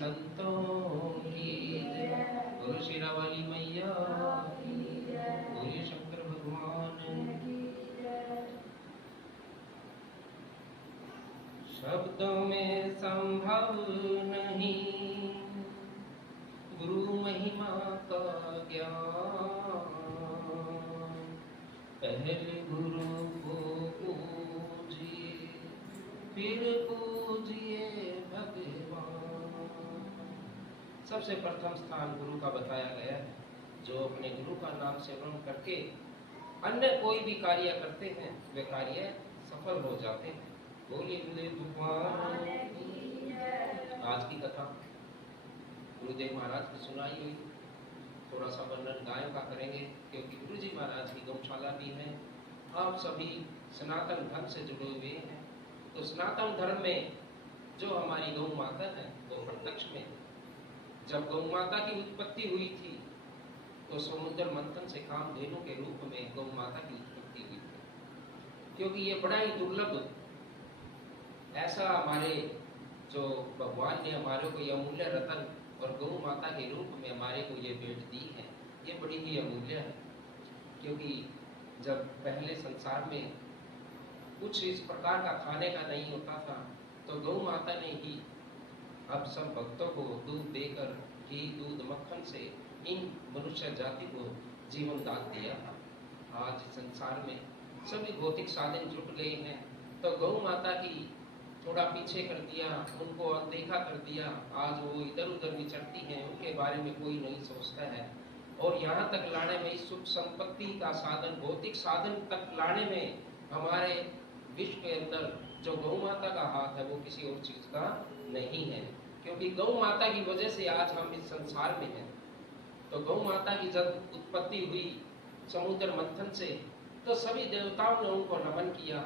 संतों की जय, बोलो श्री रावाली मैया की जय, बोलिए शंकर भगवान की जय। शब्दों में संभव नहीं गुरु महिमा का ज्ञान, पहले गुरु को पूजिए फिर पूजिए भगवान। सबसे प्रथम स्थान गुरु का बताया गया है। जो अपने गुरु का नाम सेवन करके अन्य कोई भी कार्य करते हैं वे कार्य सफल हो जाते हैं। बोलिए गुरुदेव भगवान की जय। आज की कथा गुरुदेव महाराज की सुनाई हुई। थोड़ा सा वर्णन गायों का करेंगे क्योंकि गुरु जी महाराज की गौशाला भी है। आप सभी सनातन धर्म से जुड़े हुए हैं, तो सनातन धर्म में जो हमारी गौ माता है वो प्रत्यक्ष में, जब गौ माता की उत्पत्ति हुई थी तो समुद्र मंथन से कामधेनु के रूप में गौ माता की उत्पत्ति हुई थी। क्योंकि ये बड़ा ही दुर्लभ, ऐसा हमारे जो भगवान ने हमारे को ये अमूल्य रतन और गौ माता के रूप में हमारे को ये भेंट दी है, ये बड़ी ही अमूल्य है। क्योंकि जब पहले संसार में कुछ इस प्रकार का खाने का नहीं होता था तो गौ माता ने ही अब सब भक्तों को दूध देकर, घी दूध मक्खन से इन मनुष्य जाति को जीवन दान दिया था। आज संसार में सभी भौतिक साधन जुट गए हैं तो गौ माता की थोड़ा पीछे कर दिया, उनको अनदेखा कर दिया। आज वो इधर उधर विचरती हैं, उनके बारे में कोई नहीं सोचता है। और यहाँ तक लाने में, इस सुख संपत्ति का साधन, भौतिक साधन तक लाने में हमारे विश्व के अंदर जो गौ माता का हाथ है वो किसी और चीज का नहीं है। क्योंकि गौ माता की वजह से आज हम इस संसार में हैं। तो गौ माता की जब उत्पत्ति हुई समुद्र मंथन से तो सभी देवताओं ने उनको नमन किया।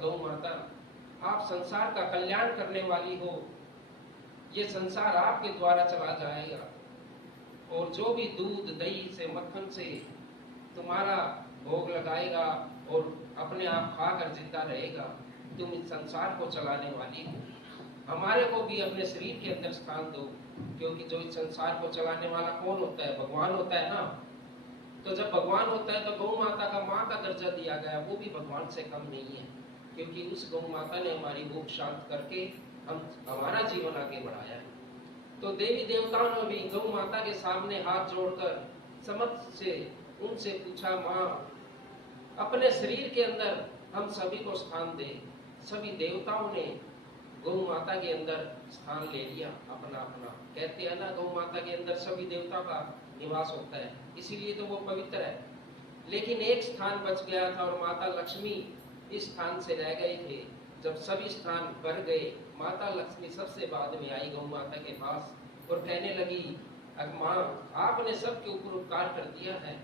गौ माता, आप संसार का कल्याण करने वाली हो, ये संसार आपके द्वारा चला जाएगा और जो भी दूध दही से मक्खन से तुम्हारा भोग लगाएगा और अपने आप खाकर जिंदा रहेगा, तुम इस संसार को चलाने वाली हो। हमारे को भी अपने शरीर के अंदर स्थान दो, क्योंकि जो इस संसार को चलाने वाला कौन होता है? भगवान होता है ना। तो जब भगवान होता है तो गौ माता का माँ का दर्जा दिया गया, वो भी भगवान से कम नहीं है। क्योंकि उस गौ माता ने हमारी भूख शांत करके हमारा जीवन आगे बढ़ाया है। तो देवी देवताओं ने भी गौ माता के सामने हाथ जोड़कर समझ से उनसे पूछा, माँ अपने शरीर के अंदर हम सभी को स्थान दे। सभी देवताओं ने गौ माता के अंदर स्थान ले लिया अपना अपना। कहते हैं ना, गौ माता के अंदर सभी देवता का निवास होता है, इसीलिए तो वो पवित्र है। लेकिन एक स्थान बच गया था और माता लक्ष्मी इस स्थान से रह गए थे। जब सभी स्थान भर गए, माता लक्ष्मी सबसे बाद में आई गौ माता के पास और कहने लगी, माँ आपने सबके ऊपर उपकार कर दिया है,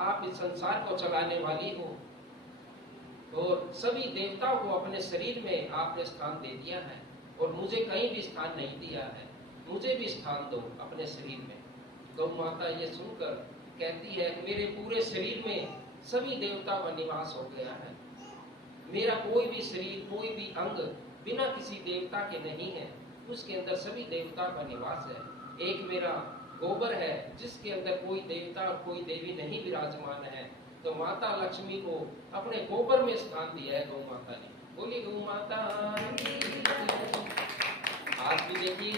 आप इस संसार को चलाने वाली हो और सभी देवताओं को अपने शरीर में आपने स्थान दे दिया है और मुझे कहीं भी स्थान नहीं दिया है, मुझे भी स्थान दो अपने शरीर में। गौ माता ये सुनकर कहती है, मेरे पूरे शरीर में सभी देवता का निवास हो गया है। मेरा कोई भी शरीर, कोई भी अंग बिना किसी देवता के नहीं है, उसके अंदर सभी देवता का निवास है। एक मेरा गोबर है जिसके अंदर कोई देवता और कोई देवी नहीं विराजमान है। तो माता लक्ष्मी को अपने गोबर में स्थान दिया है गौ माता ने। बोली गौ माता। आज भी देखिए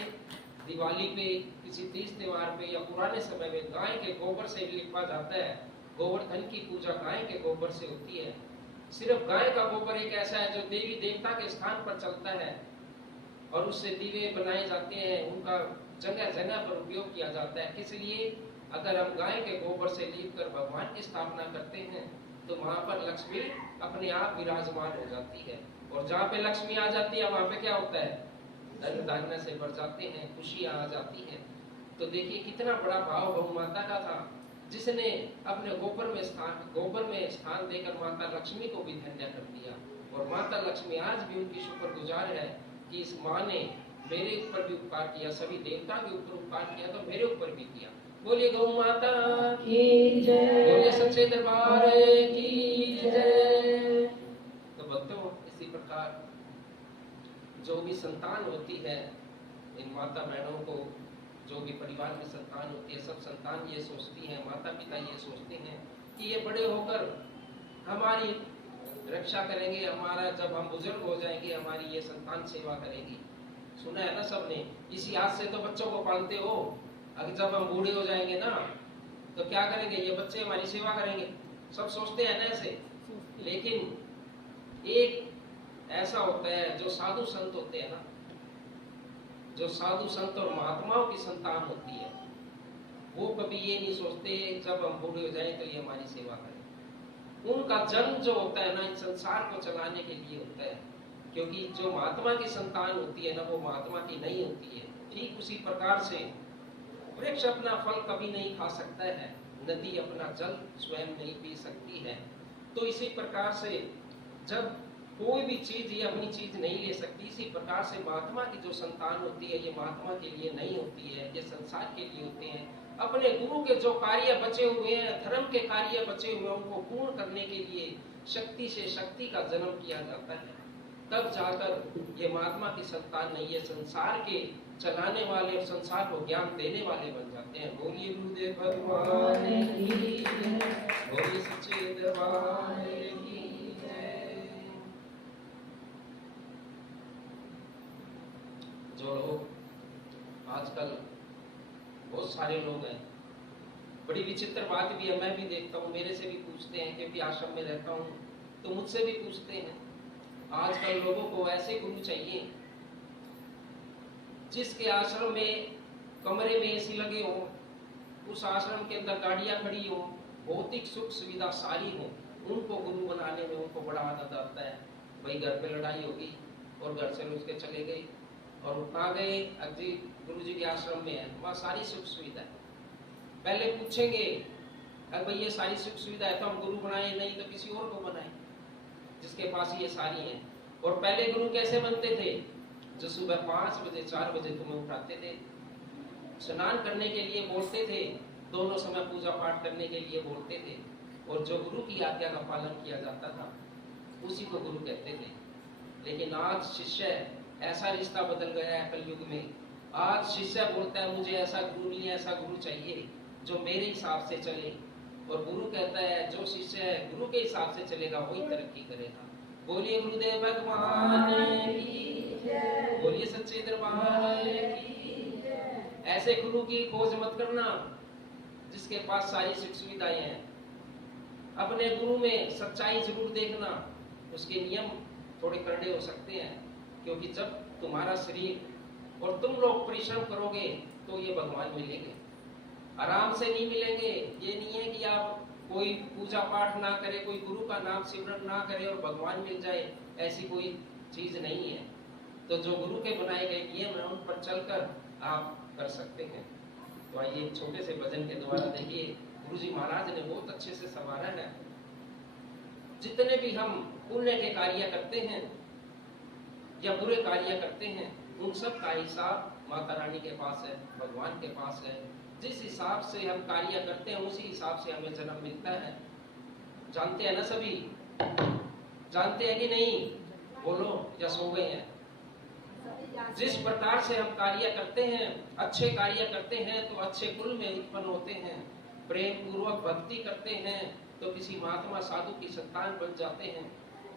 दिवाली पे, किसी तीज त्योहार पे या पुराने समय में गाय के गोबर से लिपा जाता है। गोवर्धन की पूजा गाय के गोबर से होती है। सिर्फ गाय का गोबर एक ऐसा है जो देवी देवता के स्थान पर चलता है और उससे दीवे बनाए जाते हैं, उनका जगह जगह पर उपयोग किया जाता है। किस लिए? अगर हम गाय के गोबर से लीप कर भगवान की स्थापना करते हैं तो वहां पर लक्ष्मी अपने आप विराजमान हो जाती है। और जहाँ पे लक्ष्मी आ जाती है वहां पे क्या होता है? धन धान्य से भर जाते हैं, खुशियां आ जाती हैं। तो देखिए कितना बड़ा भाव गौ माता का था, जिसने अपने गोबर में स्थान देकर माता लक्ष्मी को भी धन्य कर दिया। और माता लक्ष्मी आज भी उनकी शुक्रगुजार है कि इस माँ ने मेरे ऊपर भी उपकार किया, सभी देवता के ऊपर उपकार किया तो मेरे ऊपर भी किया। बोलिए गौ माता की जय, बोलिए सच्चे दरबार की जय। तो भक्तों, इसी प्रकार जो भी संतान होती है इन माता बहनों को, जो भी परिवार में संतान होती है, सब संतान ये सोचती हैं, माता पिता ये सोचते हैं कि ये बड़े होकर हमारी रक्षा करेंगे, हमारा जब हम बुजुर्ग हो जाएंगे हमारी ये संतान सेवा करेगी। सुना है ना सबने, इसी हाथ से तो बच्चों को पालते हो। अगर जब हम बूढ़े हो जाएंगे ना तो क्या करेंगे, ये बच्चे हमारी सेवा करेंगे, सब सोचते हैं ना ऐसे। लेकिन एक ऐसा होता है, जो साधु संत होते हैं ना, जो साधु संत और महात्माओं की संतान होती है, वो कभी ये नहीं सोचते जब हम बूढ़े हो जाएं तो ये हमारी सेवा करें। उनका जन्म जो होता है ना, इस संसार को चलाने के लिए होता है, क्योंकि जो महात्मा की संतान होती है ना, वो महात्मा की नहीं होती है। ठीक उसी प्रकार से वृक्ष अपना फल कभी नहीं खा सकता है, नदी अपना जल स्वयं नहीं पी सकती है। तो इसी प्रकार से जब कोई भी चीज ये अपनी चीज नहीं ले सकती, इसी प्रकार से महात्मा की जो संतान होती है, ये महात्मा के लिए नहीं होती है, ये संसार के लिए होते हैं। अपने गुरु के जो कार्य बचे हुए हैं, धर्म के कार्य बचे हुए हैं, उनको पूर्ण करने के लिए शक्ति से शक्ति का जन्म किया जाता है। तब जाकर ये महात्मा की संतान नहीं, ये संसार के चलाने वाले और संसार को ज्ञान देने वाले बन जाते हैं। बोलिए गुरुदेव भगवान की जय, बोलिए सच्चे दरबार की जय। जो लोग आजकल बहुत सारे लोग हैं, बड़ी विचित्र बात भी है, मैं भी देखता हूँ, मेरे से भी पूछते हैं, क्योंकि आश्रम में रहता हूँ तो मुझसे भी पूछते हैं। आजकल लोगों को ऐसे गुरु चाहिए जिसके आश्रम में कमरे में एसी लगे हो, उस आश्रम के अंदर गाड़ियां खड़ी हो, भौतिक सुख सुविधा सारी हो, उनको गुरु बनाने में उनको बड़ा आनंद आता है। भाई घर पे लड़ाई होगी और घर से उसके चले गए और उठा गए, अजी गुरु जी के आश्रम में है, वहाँ सारी सुख सुविधा है। पहले पूछेंगे अगर भाई ये सारी सुख सुविधा है तो हम गुरु बनाए, नहीं तो किसी और को बनाए जिसके पास ये सारी है। और पहले गुरु कैसे बनते थे, जो सुबह 5 बजे 4 बजे तुम्हें उठाते थे, स्नान करने के लिए बोलते थे, दोनों समय पूजा पाठ करने के लिए बोलते थे, और जो गुरु की आज्ञा का पालन किया जाता था उसी को गुरु कहते थे। लेकिन आज शिष्य, ऐसा रिश्ता बदल गया है कलयुग में। आज शिष्य बोलता है मुझे ऐसा गुरु नहीं, ऐसा गुरु चाहिए जो मेरे हिसाब से चले, और गुरु कहता है जो शिष्य गुरु के हिसाब से चलेगा वही तरक्की करेगा। बोलिए गुरुदेव भगवान की जय, बोलिए सच्चे दरबार की जय। ऐसे गुरु की खोज मत करना जिसके पास सारी सुख सुविधाएं हैं। अपने गुरु में सच्चाई जरूर देखना, उसके नियम थोड़े करने हो सकते हैं, क्योंकि जब तुम्हारा शरीर और तुम लोग परिश्रम करोगे तो ये भगवान मिलेंगे, आराम से नहीं मिलेंगे। ये नहीं है कि आप कोई पूजा पाठ ना करे, कोई गुरु का नाम सिमरन ना करे और भगवान मिल जाए, ऐसी कोई चीज नहीं है। तो जो गुरु के बनाए गए नियम है उन पर चलकर आप कर सकते हैं। तो आइए छोटे से भजन के द्वारा देखिए, गुरु जी महाराज ने बहुत अच्छे से संवारा है। जितने भी हम पुण्य के कार्य करते हैं या बुरे कार्य करते हैं, उन सब का हिसाब माता रानी के पास है, भगवान के पास है। जिस हिसाब से हम कार्य करते हैं उसी हिसाब से हमें जन्म मिलता है। जानते हैं ना सभी, जानते हैं कि नहीं, बोलो या सो गए हैं? जिस प्रकार से हम कार्य करते हैं, अच्छे कार्य करते हैं तो अच्छे कुल में उत्पन्न होते हैं, प्रेम पूर्वक भक्ति करते हैं तो किसी महात्मा साधु की संतान बन जाते हैं,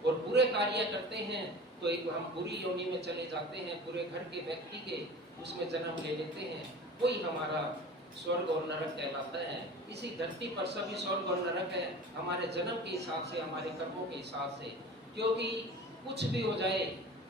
और बुरे कार्य करते हैं तो एक हम बुरी योनि में चले जाते हैं, बुरे घर के व्यक्ति के उसमें जन्म ले लेते हैं। कोई हमारा स्वर्ग और नरक कहलाता है। इसी धरती पर सभी स्वर्ग और नरक है, हमारे जन्म के हिसाब से, हमारे कर्मों के हिसाब से। क्योंकि कुछ भी हो जाए,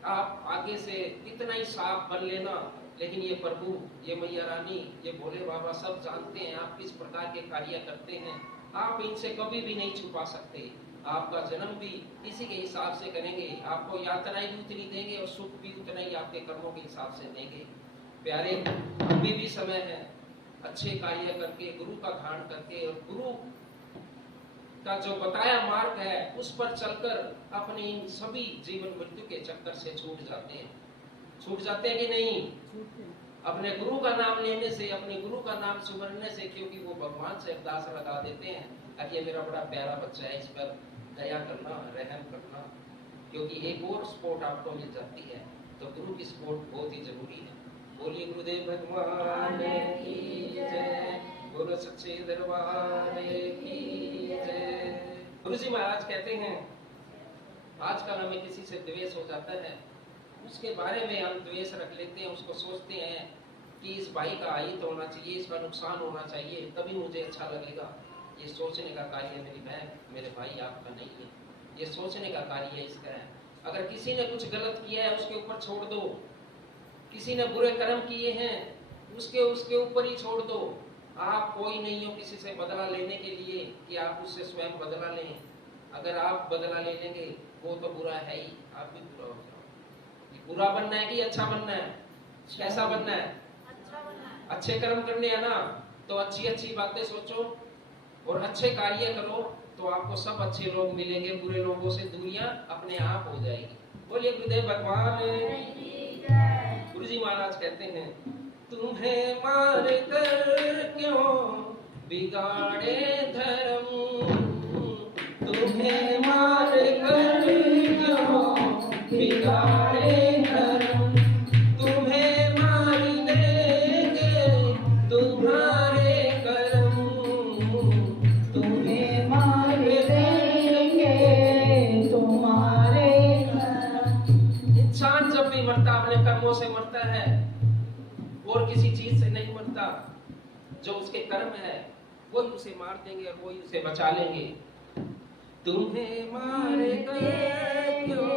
आप आगे से कितना ही साफ बन लेना, लेकिन ये प्रभु, ये मैया रानी, ये भोले बाबा सब जानते हैं आप किस प्रकार के कार्य करते हैं। आप इनसे कभी भी नहीं छुपा सकते। आपका जन्म भी इसी के हिसाब से करेंगे, आपको यातनाएं भी उतनी देंगे और सुख भी उतना ही आपके कर्मों के हिसाब से देंगे। प्यारे, अभी भी समय है, अच्छे कार्य करके, गुरु का ध्यान करके और गुरु का जो बताया मार्ग है उस पर चलकर अपने इन सभी जीवन मृत्यु के चक्कर से छूट जाते हैं। छूट जाते हैं कि नहीं? अपने गुरु का नाम लेने से, अपने गुरु का नाम सुमरने से, क्योंकि वो भगवान से अरदास लगा देते हैं, अब ये मेरा बड़ा प्यारा बच्चा है, इस पर दया करना, रहम करना, क्योंकि एक और सपोर्ट आपको मिल जाती है। तो गुरु की सपोर्ट बहुत ही जरूरी है। बोलिए गुरुदेव भगवान की जय, बोलो सच्चे दरबार की जय। गुरु जी महाराज कहते हैं आजकल हमें किसी से द्वेष हो जाता है, उसके बारे में हम द्वेष रख लेते हैं, उसको सोचते हैं कि इस भाई का अहित होना चाहिए, इसका नुकसान होना चाहिए, तभी मुझे अच्छा लगेगा। ये सोचने का कार्य है मेरी बहन, मेरे भाई, आपका नहीं है। ये सोचने का कार्य है इसका है। अगर किसी ने कुछ गलत किया है उसके ऊपर छोड़ दो, किसी ने बुरे कर्म किए हैं उसके ऊपर ही छोड़ दो। आप कोई नहीं हो किसी से बदला लेने के लिए कि आप उससे स्वयं बदला लें। अगर आप बदला ले लेंगे वो तो बुरा है ही, आप भी बुरा हो जाओ। बुरा बनना है कि अच्छा बनना है? कैसा बनना है? अच्छे कर्म करने हैं ना, तो अच्छी अच्छी बातें सोचो और अच्छे कार्य करो, तो आपको सब अच्छे लोग मिलेंगे, बुरे लोगों से दूरियां अपने आप हो जाएगी। बोलिए गुरुदेव भगवान। गुरु जी महाराज कहते हैं तुम्हें मार कर क्यों बिगाड़े धर्म, तुम्हें मार कर क्यों बिगाड़े धर्म, तुम्हें मार देंगे तुम्हारे कर्म, तुम्हें मार देंगे तुम्हारे कर्म। इंसान जब भी मरता अपने कर्मों से मरता है और किसी चीज से नहीं मरता। जो उसके कर्म है वही उसे मार देंगे और वही उसे बचा लेंगे। तुम्हें मार गए क्यों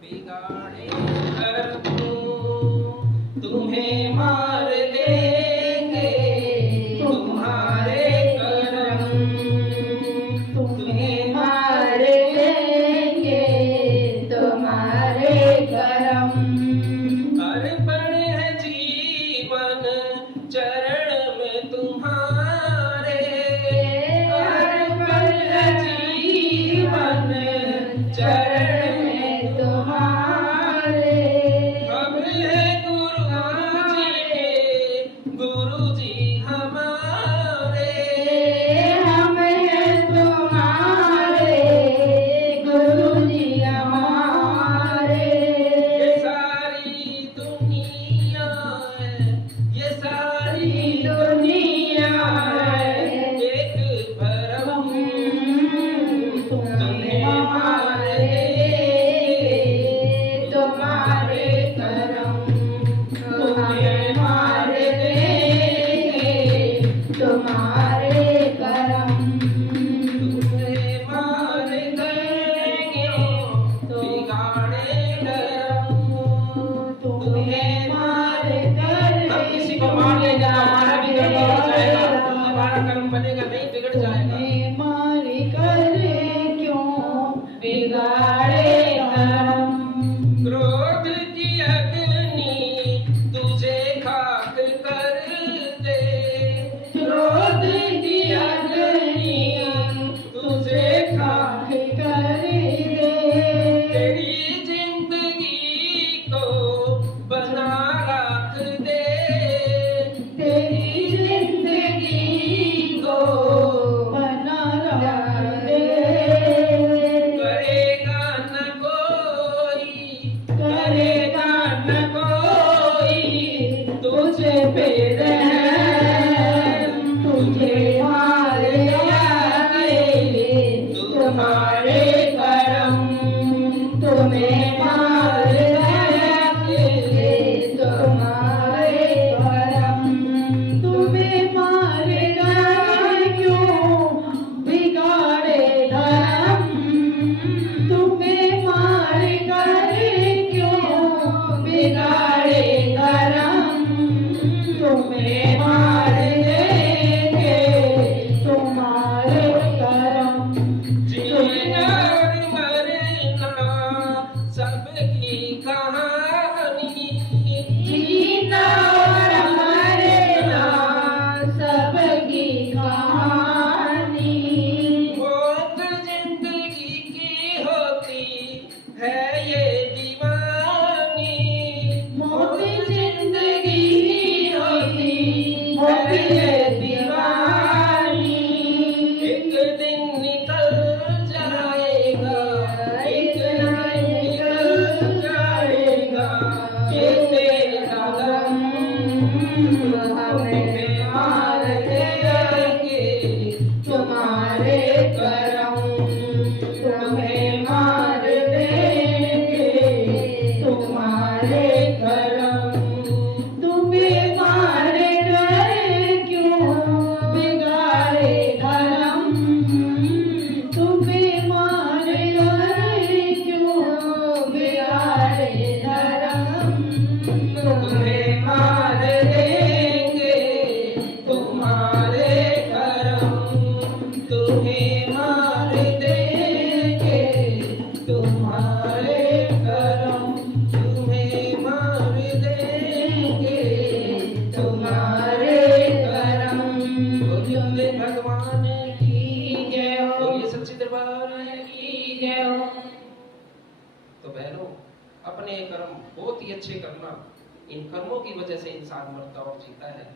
बिगाड़े कर्म, तुम्हें मार देंगे तुम्हारे कर्म, तुम्हें मार देंगे तुम्हारे कर्म। अर्पण है जीवन चरण में तुम्हारे, अर्पण है जीवन चरण में तुम्हारे। हम है गुरु जी हमारे, हम है तुम्हारे गुरु जी हमारे। ये सारी दुनिया है, ये सारी दुनिया है एक भरम, तुम्हें मार देंगे तुम्हारे कर्म, तुम्हें मार देंगे तुम्हारे कर्म, तुम्हें मार देंगे बिगाड़े धर्म, तुम्हें मार देंगे। हम किसी को मार लेंगे तो हमारा भी कर्म हो जाएगा, हमारा कर्म बनेगा नहीं, बिगड़ जाएगा। मार कर क्यों बिगाड़े कर्म, क्रोध की अग्नि तुझे खाक कर दे, क्रोध की अग्नि तुझे खाक कर दे। तेरी जिंदगी को बना रख दे, तेरी जिंदगी को बना रख दे। करेगा न कोई, करेगा न कोई तुझे पे रहम, तुझे मार देंगे तुम्हारे कर्म, तुम्हें मार देंगे तुम्हारे कर्म, तुम्हें मार कर क्यों बिगाड़े धर्म, तुम्हें मार कर क्यों बिगाड़े धर्म, तुम्हें हमें मार देंगे तुम्हारे करम, तुम्हें मार देंगे तुम्हारे करम। तुम्हें मार गए क्यों बिगाड़े धर्म, तुम्हें मार गए क्यों बिगाड़े धर्म। तुम्हें मार देंगे तुम्हारे करम, तुम्हें मार देंगे तुम्हारे करम, तुम्हें मार देंगे तुम्हारे करम। बोलिए भगवान की जय हो, बोलिए सच्चे दरबार की जय हो। तो बहनों, अपने कर्म बहुत ही अच्छे करना, इन कर्मों की वजह से इंसान मरता और जीता है।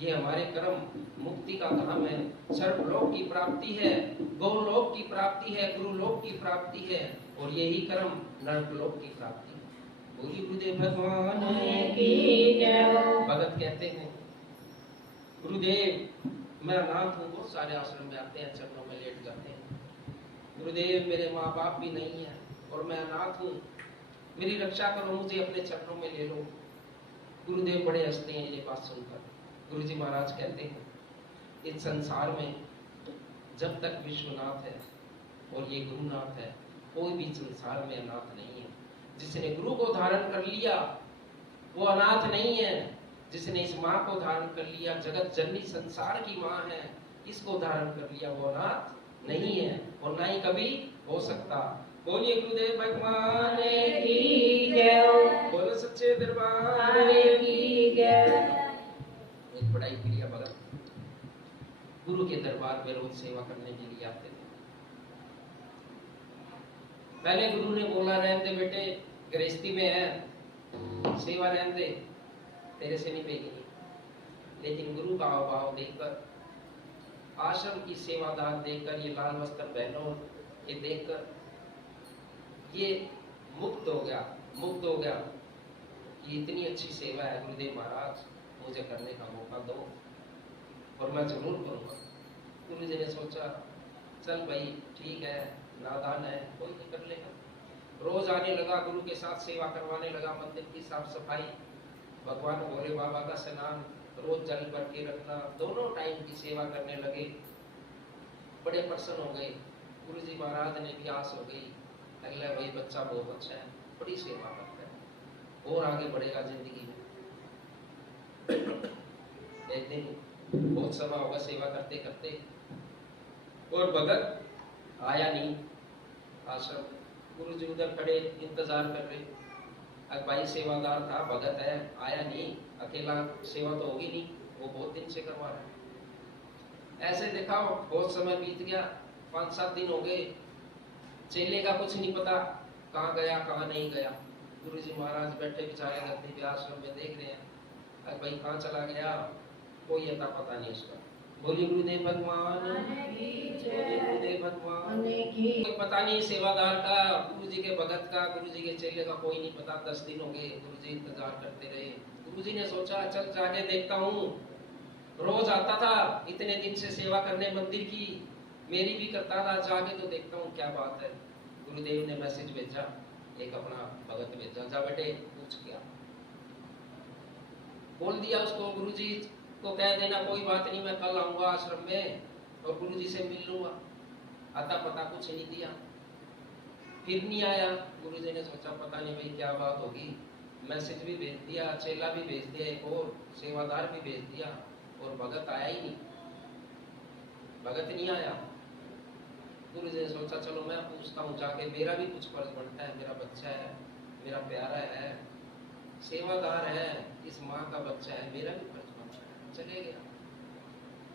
ये हमारे कर्म मुक्ति का धाम है, सर्वलोक की प्राप्ति है, गौलोक की प्राप्ति है, गुरुलोक की प्राप्ति है, और यही कर्म नरकलोक की प्राप्ति है। बोलिए गुरुदेव भगवान की जय हो। भगत कहते हैं, गुरुदेव मैं अनाथ हूँ, बहुत सारे आश्रम में आते हैं, चरणों में लेट जाते हैं। गुरुदेव मेरे माँ बाप भी नहीं है और मैं अनाथ हूँ, मेरी रक्षा करो, मुझे अपने चरणों में ले लो। गुरुदेव बड़े हंसते हैं ये बात सुनकर। गुरुजी महाराज कहते हैं, इस संसार में जब तक विश्वनाथ है और ये गुरुनाथ है, कोई भी संसार में अनाथ नहीं है। जिसने गुरु को धारण कर लिया वो अनाथ नहीं है, जिसने इस माँ को धारण कर लिया, जगत जननी संसार की माँ है, इसको धारण कर लिया, वो अनाथ नहीं है और ना ही कभी हो सकता। बोलिए गुरुदेव भगवान की जय हो, बोलो सच्चे दरबार की जय। एक बड़ा ही प्रिय भगत गुरु के दरबार में रोज सेवा करने के लिए आते थे। पहले गुरु ने बोला, रहने दे बेटे, गृहस्थी में है, सेवा रहने दे, तेरे से नहीं पेगी। लेकिन गुरु का अभाव देखकर, आश्रम की सेवादार देखकर, ये लाल वस्त्र बहनों ये देखकर ये मुक्त हो गया कि इतनी अच्छी सेवा है गुरुदेव महाराज, मुझे करने का मौका दो और मैं जरूर करूँगा। गुरु जी ने सोचा, चल भाई ठीक है, नादान है, कोई नहीं, कर लेगा। रोज आने लगा, गुरु के साथ सेवा करवाने लगा, मंदिर की साफ सफाई, भगवान भोले बाबा का स्नान, रोज जल भर के रखना, दोनों टाइम की सेवा करने लगे। बड़े प्रसन्न हो गए। गुरु जी महाराज ने भी आस हो गई, अगला भाई बच्चा बहुत अच्छा है, बड़ी सेवा करता है और आगे बढ़ेगा जिंदगी में। एक दिन बहुत समय होगा सेवा करते करते और भगत आया नहीं आश्रम। गुरु जी उधर खड़े इंतजार कर रहे। अब भाई सेवादार था, भगत है, आया नहीं, अकेला सेवा तो होगी नहीं, वो बहुत दिन से करवा रहा है। ऐसे देखा बहुत समय बीत गया, 5-7 दिन हो गए, चेले का कुछ नहीं पता कहाँ गया कहाँ नहीं गया। गुरुजी महाराज बैठे बेचारे गद्दी के आश्रम में देख रहे हैं, अब भाई कहाँ चला गया, कोई अता पता नहीं उसका। बोलिए गुरुदेव भगवान, गुरुदेव भगवान की। पता नहीं सेवादार का, गुरुजी के भगत का, गुरुजी के चेले का कोई नहीं पता। 10 दिन हो गए, गुरुजी इंतजार करते रहे। गुरुजी ने सोचा, चल जाके देखता हूँ, रोज आता था इतने दिन से सेवा करने मंदिर की, मेरी भी करता था, जाके तो देखता हूँ क्या बात है। गुरुदेव ने मैसेज भेजा, एक अपना भगत भेजा, जा बेटे पूछ क्या। बोल दिया उसको, गुरुजी को कह देना कोई बात नहीं, मैं कल आऊंगा आश्रम में और गुरुजी से मिल लूंगा। आता पता कुछ नहीं दिया, फिर नहीं आया। गुरुजी ने सोचा पता नहीं भाई क्या बात होगी, मैसेज भी भेज दिया, चेला भी भेज दिया, एक और सेवादार भी भेज दिया, और भगत आया ही नहीं, भगत नहीं आया। गुरुजी ने सोचा चलो मैं पूछता हूँ जाके, मेरा भी कुछ फर्ज बनता है, मेरा बच्चा है, मेरा प्यारा है, सेवादार है, इस माँ का बच्चा है, मेरा भी फर्ज बनता है। चले गया,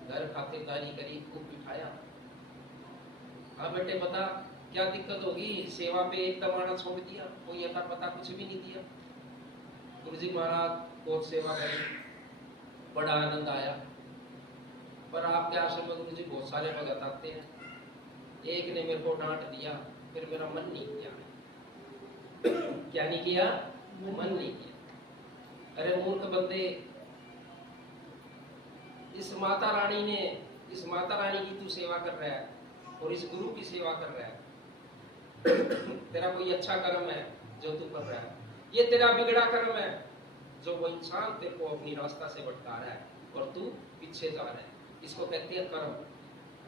घर खातिरदारी करी, खूब बिठाया। हाँ बेटे बता क्या दिक्कत होगी, सेवा पे एक तमाना छोड़ दिया, कोई अता पता कुछ भी नहीं दिया। गुरुजी महाराज बहुत सेवा करी, बड़ा आनंद आया। पर आपके आश्रम में गुरुजी बहुत सारे भगत आते हैं, एक ने मेरे को डांट दिया, फिर मेरा मन नहीं किया। क्या नहीं किया? मन नहीं किया। अरे मूर्ख बंदे, इस माता रानी की तू सेवा कर रहा है और इस गुरु की सेवा कर रहा है। तेरा कोई अच्छा कर्म है जो तू कर रहा है, ये तेरा बिगड़ा कर्म है जो वो इंसान तेरे को अपनी रास्ता से भटका रहा है और तू पीछे जा रहा है। इसको कहते हैं कर्म।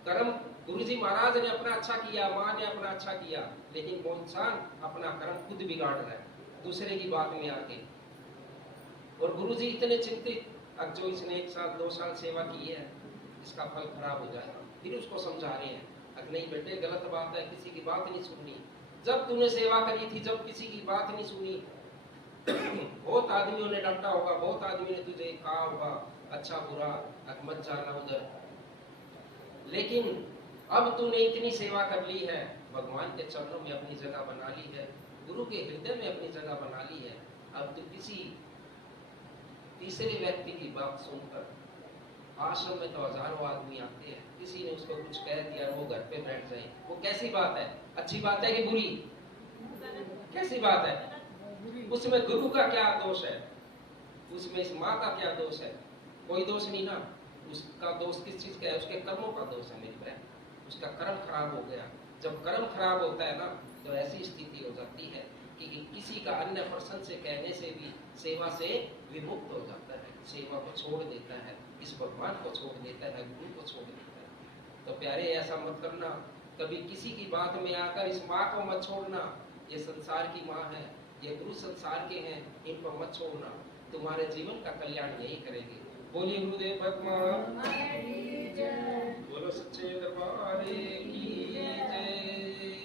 कर्म गुरुजी महाराज ने अपना अच्छा किया, माँ ने अपना अच्छा किया, लेकिन वो इंसान अपना कर्म खुद बिगाड़ रहा है दूसरे की बात में आके। और गुरुजी इतने चिंतित, अब जो इसने 1 साल 2 साल सेवा की है इसका फल खराब हो जाएगा, फिर उसको समझा रहे हैं अब नहीं बेटे गलत बात है, किसी की बात नहीं सुननी। जब तूने सेवा करी थी, जब किसी की बात नहीं सुनी, बहुत आदमियों ने डांटा होगा, बहुत आदमी ने तुझे कहा होगा अच्छा बुरा, अब मत जाना उधर, लेकिन अब तूने इतनी सेवा कर ली है, भगवान के चरणों में अपनी जगह बना ली है, गुरु के हृदय में अपनी जगह बना ली है। अब तू किसी तीसरे व्यक्ति की बात सुनकर, आश्रम में तो हजारों आदमी आते हैं, किसी ने उसको कुछ कह दिया वो घर पे बैठ जाए, वो कैसी बात है? अच्छी बात है कि बुरी? कैसी बात है? उसमें गुरु का क्या दोष है? उसमें इस माँ का क्या दोष है? कोई दोष नहीं ना। उसका दोष किस चीज का है? उसके कर्मों का दोष है मेरी बहन, उसका कर्म खराब हो गया। जब कर्म खराब होता है ना तो ऐसी स्थिति हो जाती है कि किसी का अन्य पर्सन से कहने से भी सेवा से विमुक्त हो जाता है, सेवा को छोड़ देता है, इस भगवान को छोड़ देता है, गुरु को छोड़ देता है। तो प्यारे ऐसा मत करना, कभी किसी की बात में आकर इस माँ को मत छोड़ना। ये संसार की माँ है, ये गुरु संसार के हैं, इनको मत छोड़ना, तुम्हारे जीवन का कल्याण यही करेंगे। बोलिए गुरुदेव भगवान, बोलो सच्चे दरबार की जय।